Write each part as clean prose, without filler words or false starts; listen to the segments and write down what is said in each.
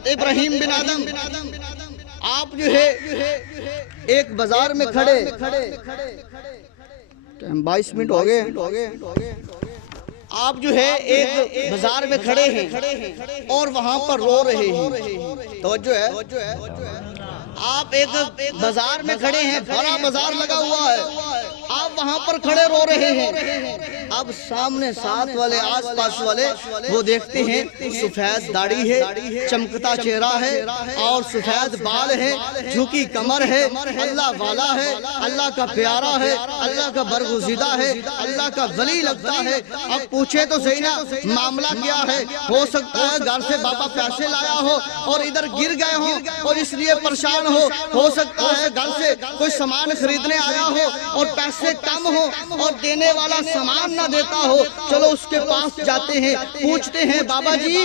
حضرت ابراہیم بن آدم آپ جو ہے ایک بازار میں کھڑے 22 منٹ ہو گئے آپ جو ہے ایک بازار میں کھڑے ہیں اور وہاں پر رو رہے ہیں. توجہ ہے. آپ ایک بازار میں کھڑے ہیں, بڑا بازار لگا ہوا ہے, آپ وہاں پر کھڑے رو رہے ہیں. اب سامنے ساتھ والے آس پاس والے وہ دیکھتے ہیں سفید داڑھی ہے, چمکتا چہرہ ہے اور سفید بال ہے, جھکی کمر ہے, اللہ والا ہے, اللہ کا پیارا ہے, اللہ کا برگزیدہ ہے, اللہ کا ولی لگتا ہے. اب پوچھے تو زینا معاملہ کیا ہے؟ ہو سکتا ہے گھر سے بابا پیسے لایا ہو اور ادھر گر گئے ہوں اور اس لیے پریشان ہو سکتا ہے گھر سے کوئی سامان خریدنے آیا ہو اور پیسے کم ہو اور دینے والا سامان نہ دیتا ہو. چلو اس کے پاس جاتے ہیں, پوچھتے ہیں بابا جی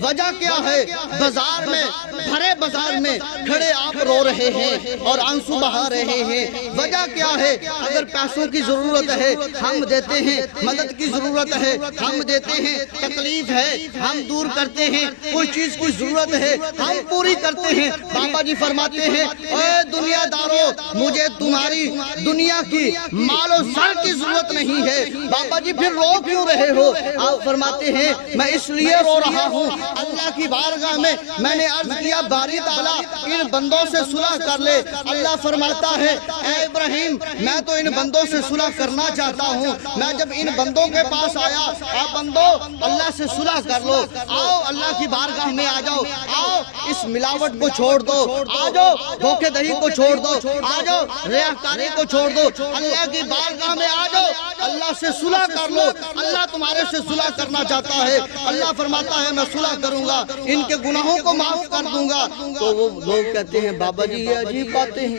وجہ کیا ہے؟ بازار میں, بھرے بازار میں کھڑے آپ رو رہے ہیں اور آنسو بہا رہے ہیں, وجہ کیا ہے؟ اگر پیسوں کی ضرورت ہے ہم دیتے ہیں, مدد کی ضرورت ہے ہم دیتے ہیں, تکلیف ہے ہم دور کرتے ہیں, کوئی چیز کی ضرورت ہے ہم پوری کرتے ہیں. بابا جی فرماتے ہیں اے دنیا دارو, مجھے تمہاری دنیا کی مال و زر کی ضرورت نہیں ہے. بابا جی پھر رو کیوں رہے ہو؟ آپ فرماتے ہیں میں اس لیے رو رہا ہوں, اللہ کی بارگاہ میں میں نے عرض کیا باری تعالیٰ ان بندوں سے صلح کر لے. اللہ فرماتا ہے اے ابراہیم میں تو ان بندوں سے صلح کرنا چاہتا ہوں. میں جب ان بندوں کے پاس آیا, آپ بندو اللہ سے صلح کر لو, آؤ اللہ کی بارگاہ میں آ جاؤ, آؤ اس ملاوٹ کو چھوڑ دو, آ جاؤ دھوکے دہی کو چھوڑ دو, آ جاؤ ریاکاری کو چھوڑ دو, اللہ کی بارگاہ میں آ جاؤ, اللہ سے صلح کر لو. اللہ تمہارے سے صلح کرنا چاہتا ہے. اللہ فرماتا ہے میں صلح کروں گا, ان کے گناہوں کو معاف کر دوں گا. تو وہ لوگ کہتے ہیں بابا جی یہ عجیب باتیں ہیں,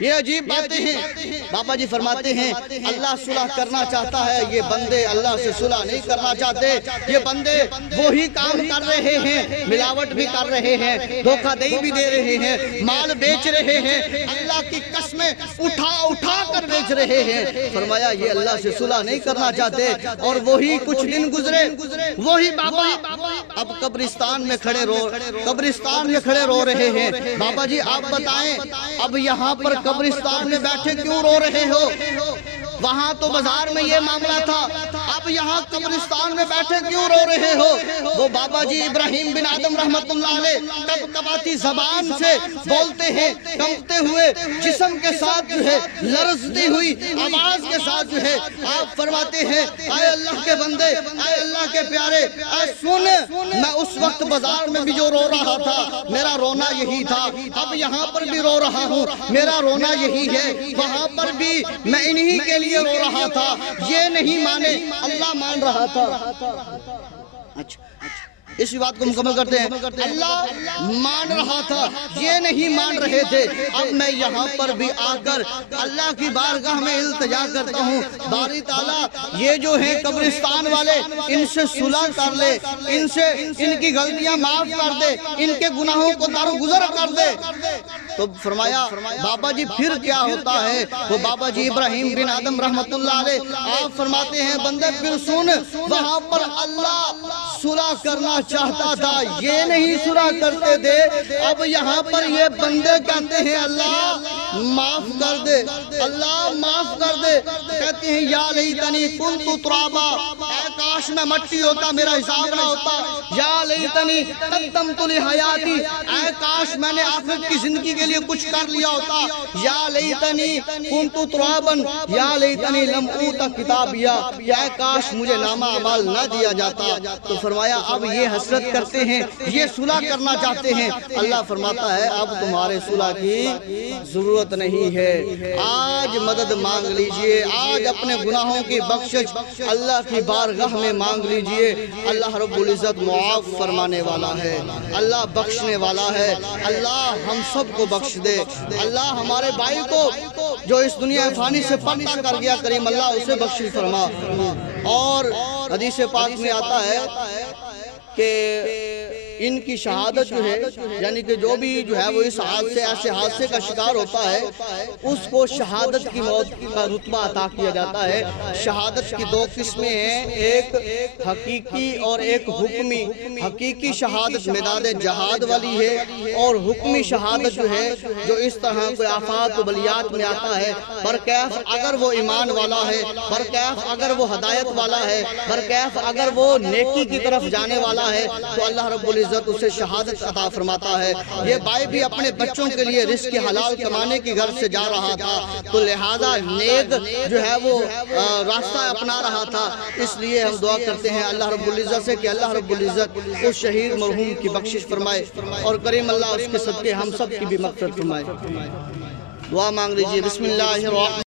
یہ عجیب باتیں ہیں. بابا جی فرماتے ہیں اللہ صلح کرنا چاہتا ہے, یہ بندے اللہ سے صلح نہیں کرنا چاہتے. یہ بندے وہی کام کر رہے ہیں, ملاوٹ بھی کر رہے ہیں, دھوکہ دہی بھی دے رہے ہیں, مال بیچ رہے ہیں, اللہ کی قسمیں اٹھا اٹھا کر بیچ رہے ہیں. فرمایا یہ اللہ سے صلح نہیں کرنا چاہتے. اور وہی کچھ دن گزرے, وہی بابا اب قبرستان میں کھڑے رو رہے ہیں. بابا جی آپ بتائیں اب یہاں پر قبرستان میں بیٹھے کیوں رو رہے ہو؟ وہاں تو بازار میں یہ معاملہ تھا, اب یہاں قبرستان میں بیٹھے کیوں رو رہے ہو؟ وہ بابا جی ابراہیم بن آدم رحمت اللہ علیہ کب کباتی زبان سے بولتے ہیں, کمپتے ہوئے جسم کے ساتھ جو ہے, لرزتی ہوئی آواز کے ساتھ جو ہے, آپ فرماتے ہیں اے اللہ کے بندے, اے اللہ کے پیارے, اے سن میں اس وقت بازار میں بھی جو رو رہا تھا میرا رونا یہی تھا, اب یہاں پر بھی رو رہا ہوں میرا رونا یہی ہے, وہاں پر بھی میں انہی کے لیے رو رہا تھا, یہ نہیں مانے اللہ مان رہا تھا. اچھا اسی بات کو مکمل کرتے ہیں, اللہ مان رہا تھا یہ نہیں مان رہے تھے. اب میں یہاں پر بھی آ کر اللہ کی بارگاہ میں التجا کرتا ہوں, باری تعالیٰ یہ جو ہیں قبرستان والے ان سے صلح کر لے, ان کی غلطیاں معاف کر دے, ان کے گناہوں کو درگزر کر دے. تو فرمایا بابا جی پھر کیا ہوتا ہے؟ وہ بابا جی ابراہیم بن آدم رحمت اللہ علیہ آپ فرماتے ہیں بندے پھر سن, وہاں پر اللہ صلح کرنا چاہتا تھا, یہ نہیں صلح کرتے تھے. اب یہاں پر یہ بندے کہتے ہیں اللہ معاف کر دے, اللہ معاف کر دے. کہتے ہیں یا لیتنی کنت ترابا, اے کاش میں مٹی ہوتا میرا حساب نہ ہوتا. یا لیتنی قدمت لحیاتی, اے کاش میں نے آخرت کی زندگی کے لیے کچھ کر لیا ہوتا. یا لیتنی کنت ترابا یا لیتنی لم اوت کتابیا, اے کاش مجھے نامہ اعمال نہ دیا جاتا. تو فرمایا اب یہ حسرت کرتے ہیں, یہ صلح کرنا چاہتے ہیں. اللہ فرماتا ہے اب تمہارے صلح کی ضرورت نہیں ہے, آج مدد مانگ لیجئے, آج اپنے گناہوں کی بخشش اللہ کی بارگاہ میں مانگ لیجئے. اللہ رب العزت معاف فرمانے والا ہے, اللہ بخشنے والا ہے. اللہ ہم سب کو بخش دے. اللہ ہمارے بھائی کو جو اس دنیا فانی سے پردہ کر گیا کریم اللہ اسے بخشش فرما. اور حدیث پاک میں آتا ہے کہ ان کی شہادت جو ہے یعنی کہ جو بھی جو ہے وہ اس ایسے حادثے کا شکار ہوتا ہے اس کو شہادت کی موت کا رتبہ عطا کیا جاتا ہے۔ شہادت کی دو قسمیں ہیں، ایک حقیقی اور ایک حکمی۔ حقیقی شہادت میدان جہاد والی ہے، اور حکمی شہادت جو ہے جو اس طرح کوئی آفات و بلیات میں آتا ہے، برکیف اگر وہ ایمان والا ہے، برکیف اگر وہ ہدایت والا ہے، برکیف اگر وہ نیکی کی طرف جانے والا ہے تو اللہ رب العزت اسے شہادت عطا فرماتا ہے۔ یہ بھائی بھی اپنے بچوں کے لیے رزق حلال کمانے کی غرض سے جا رہا تھا، تو لہذا نیک جو ہے وہ راستہ اپنا رہا تھا۔ اس لیے ہم دعا کرتے ہیں اللہ رب العزت سے کہ اللہ رب العزت اس شہید مرحوم کی بخشش فرمائے، اور کریم اللہ اس کے صدقے ہم سب کی بھی مغفرت فرمائے۔ دعا مانگ لیجئے۔ بسم اللہ الرحمن